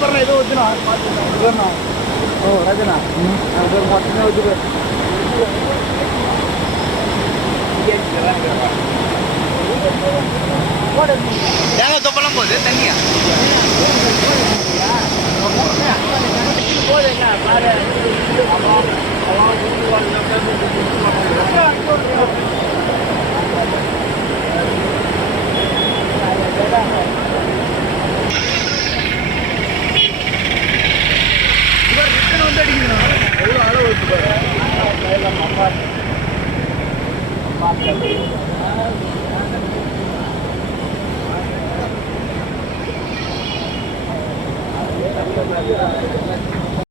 பண்ண ஏதோ வச்சுனா ஓ ராஜனா அது மட்டுமே வச்சுட்டு தேங்காய் தொப்பெல்லாம் போகுது தண்ணியா போதுங்க பாரு